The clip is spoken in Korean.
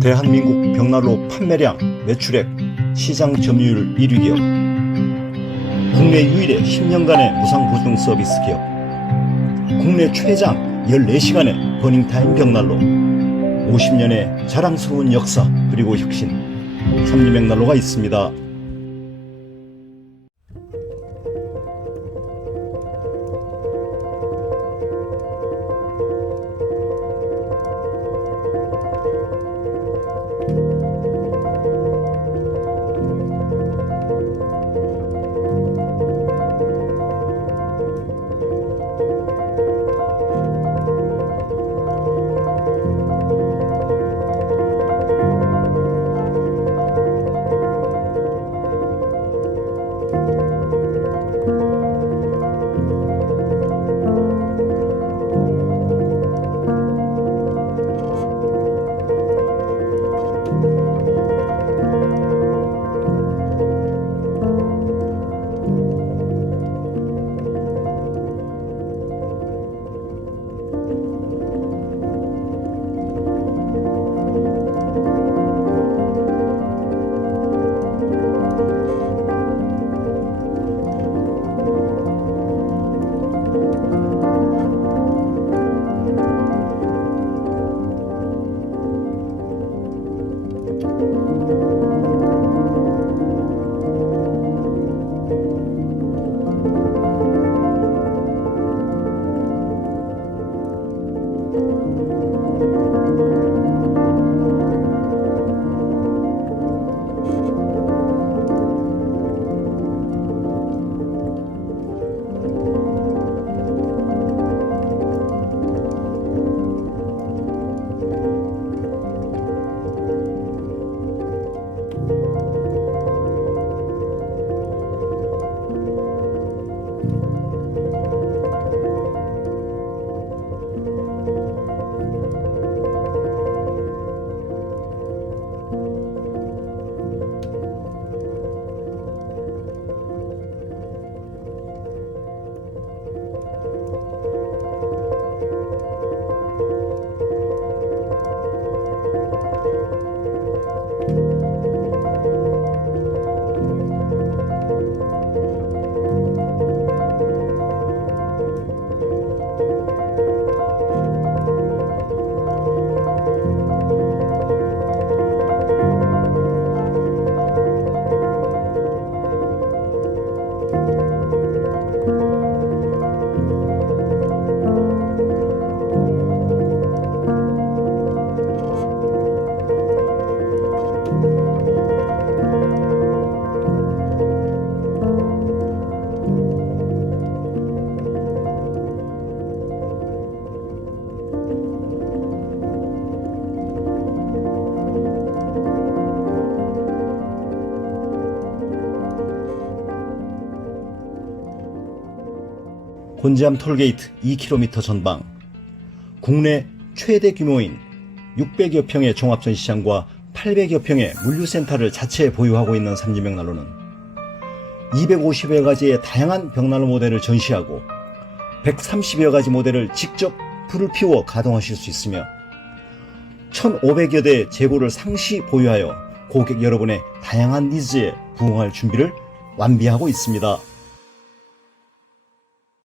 대한민국 벽난로 판매량, 매출액, 시장 점유율 1위 기업, 국내 유일의 10년간의 무상보증 서비스 기업, 국내 최장 14시간의 버닝타임 벽난로, 50년의 자랑스러운 역사 그리고 혁신, 삼진벽난로가 있습니다. 곤지암 톨게이트 2km 전방, 국내 최대 규모인 600여 평의 종합전시장과 800여 평의 물류센터를 자체에 보유하고 있는 삼진벽난로는 250여 가지의 다양한 벽난로 모델을 전시하고 130여 가지 모델을 직접 불을 피워 가동하실 수 있으며 1,500여 대의 재고를 상시 보유하여 고객 여러분의 다양한 니즈에 부응할 준비를 완비하고 있습니다.